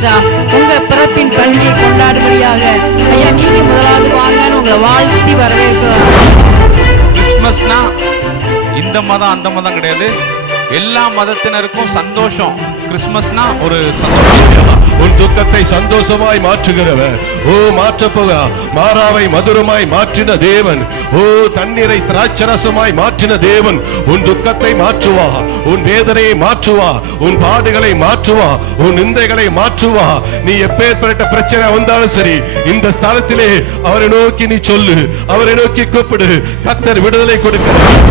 ராஜா. உங்க பிறப்பின் பண்டிகை கொண்டாடும்படியாக ஐயா நீங்க முதலாவது வாங்கன்னு உங்களை வாழ்த்தி வரவேற்கிறோம். கிறிஸ்மஸ்னா இந்த மதம் அந்த மதம் கிடையாது, எல்லா மதத்தினருக்கும் சந்தோஷம். கிறிஸ்மஸ்னா ஒரு சந்தோஷம். உன் துக்கத்தை சந்தோஷமாய் மாற்றுகிறவர். ஓ மாற்றப்போக மாறாவை மதுரமாய் மாற்றின தேவன். ஓ தண்ணீரை திராட்சரசமாய் மாற்றின தேவன் உன் துக்கத்தை மாற்றுவா, உன் வேதனையை மாற்றுவா, உன் பாடுகளை மாற்றுவா, உன் நிந்தைகளை மாற்றுவா. நீ எப்பேற்பட்ட பிரச்சனை வந்தாலும் சரி, இந்த ஸ்தலத்திலே அவரை நோக்கி நீ சொல்லு, அவரை நோக்கி கூப்பிடு. கர்த்தர் விடுதலை கொடுக்கிறார்.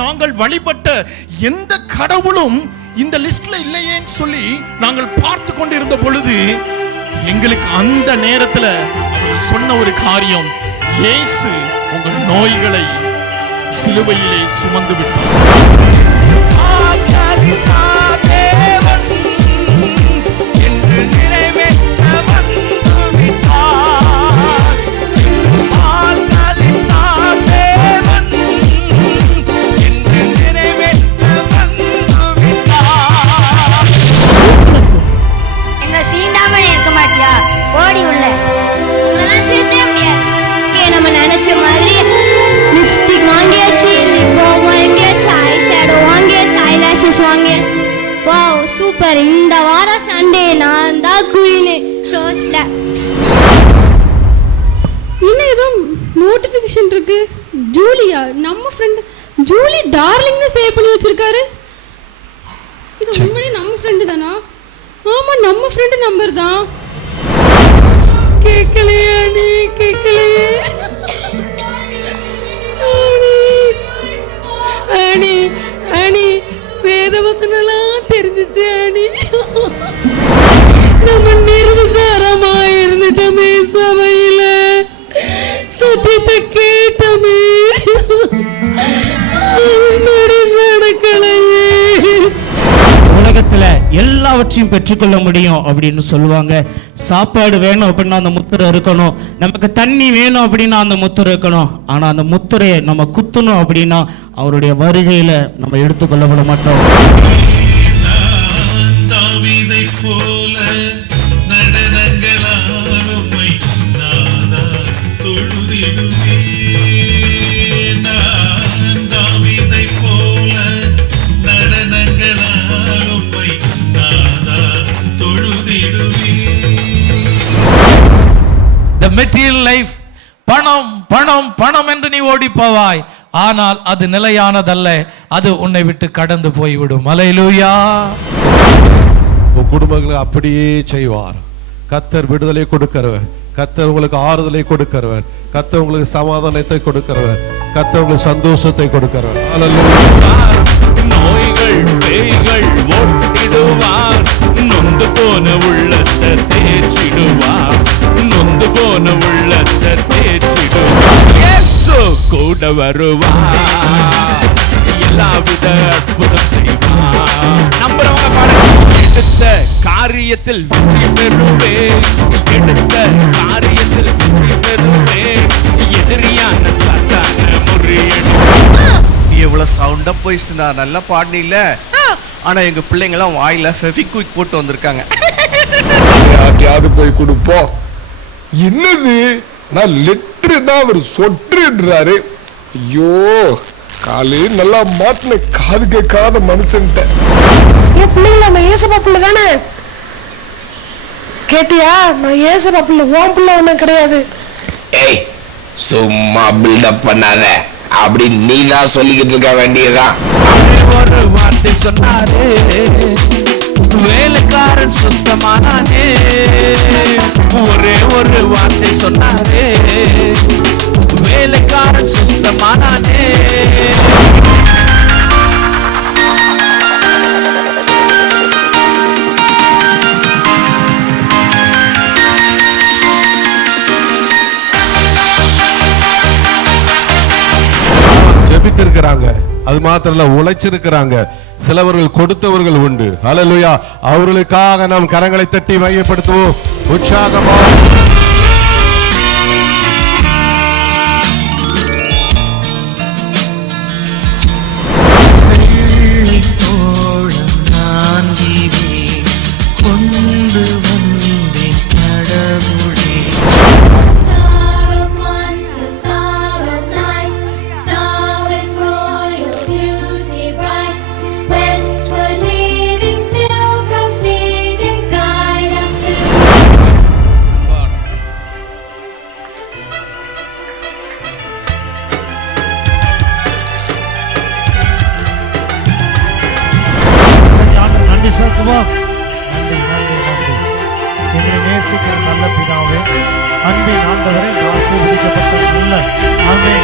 நாங்கள் வழிபட்ட எந்த கடவுளும் இந்த லிஸ்ட்ல இல்லையேன்னு சொல்லி நாங்கள் பார்த்து கொண்டிருந்த பொழுது எங்களுக்கு அந்த நேரத்துல சொன்ன ஒரு காரியம், இயேசு உங்கள் நோய்களை சிலுவையிலே சுமந்து விட்டார். சூப்பர். இந்த வாரம் சண்டே நான் தான் குயின் சர்ச்ல. இன்னும் ஏதோ நோட்டிபிகேஷன் இருக்கு. ஜூலியா, நம்ம ஃப்ரெண்ட் ஜூலி டார்லிங்னு சேவ் பண்ணி வச்சிருக்காரு. இது உண்மையிலே நம்ம ஃப்ரெண்டு தானா? ஆமா, நம்ம ஃப்ரெண்டு நம்பர் தான். கேட்கலையா நீ? கேட்கலையே அணி அணி வேதவசனெல்லாம் தெரிஞ்சிச்சு அணி. நம்ம நிர்விசாரமா இருந்துட்டோமே, சபையில சத்தியத்தை கேட்டோமே, நடக்கலையே. உலகத்துல எல்லாவற்றையும் பெற்றுக்கொள்ள முடியும் அப்படின்னு சொல்லுவாங்க. சாப்பாடு வேணும் அப்படின்னா அந்த முத்திரை இருக்கணும், நமக்கு தண்ணி வேணும் அப்படின்னா அந்த முத்திரை இருக்கணும். ஆனா அந்த முத்திரையை நம்ம குத்தணும் அப்படின்னா அவருடைய வருகையில நம்ம எடுத்துக்கொள்ளப்பட மாட்டோம். The material life, பணம் பணம் பணம் என்று நீ ஓடி போவாய், ஆனால் அது நிலையானதல்ல, அது உன்னை விட்டு கடந்து போய்விடும். அல்லேலூயா. உன் குடும்பங்களை அப்படியே செய்வார். கர்த்தர் விடுதலை கொடுக்கிறவர், கர்த்தர் உங்களுக்கு ஆறுதலை கொடுக்கிறவர், கர்த்தர் உங்களுக்கு சமாதானத்தை கொடுக்கிறவர், கர்த்தர் உங்களுக்கு சந்தோஷத்தை கொடுக்கிறவர். நோய்கள் பேய்கள் ஓட்டிடுவார், நொந்து போன உள்ளத்தை தேற்றிடுவார், நொந்து போன உள்ளத்தை தேற்றிடுவார். இயேசு கூட வருவார், எல்லாவித அற்புதம் செய்வார். நம்புறவங்க பாருங்க. எடுத்த காரியத்தில் வெற்றி பெறுவே, எடுத்த காரியத்தில் வெற்றி பெறுவே, எதிரியான சாத்தான முறியடிப்பேன். எவ்வளவு சவுண்டா போயிடுச்சுடா, நல்லா பாடினில. ஆனா எங்க பிள்ளைங்களாம் வாயில ஃபெவிக்விக் போட்டு வந்திருக்காங்க. யார்ட்டையாவது போய் கொடுப்போம். என்னது நான் லெட்டர்னா அவர் சொட்டுன்றாரு. ஐயோ, காலையே நல்லா மாட்டின காது கேட்காத மனுஷன்ட்ட. என் பிள்ளைங்கள நான் ஏசப்பா பிள்ளை தானே கேட்டியா? நான் ஏசப்பா பிள்ளை, ஓம் பிள்ளை ஒன்றும் கிடையாது. ஏய், சும்மா பில்டப் பண்ணாத, அப்படி நீ தான் சொல்லிக்கிட்டு இருக்க வேண்டியதான். ஒரு வார்த்தை சொன்னாரே, வேலைக்காரன் சுத்தமானானே. ஒரே ஒரு வார்த்தை சொன்னாரே, வேலைக்காரன் சுத்தமானானே. ஜெபித்திருக்கிறாங்க. அது மாத்திரம் இல்ல, உழைச்சிருக்கிறாங்க. சிலவர்கள் கொடுத்தவர்கள் உண்டு. ஹல்லேலூயா. அவர்களுக்காக நாம் கரங்களை தட்டி மையப்படுத்துவோம் உற்சாகமா. எங்களை நேசிக்கிற நல்ல பிதாவே, அன்பின் ஆண்டவரை ஆசீர்வதிக்கப்பட்ட நல்ல ஆமென்.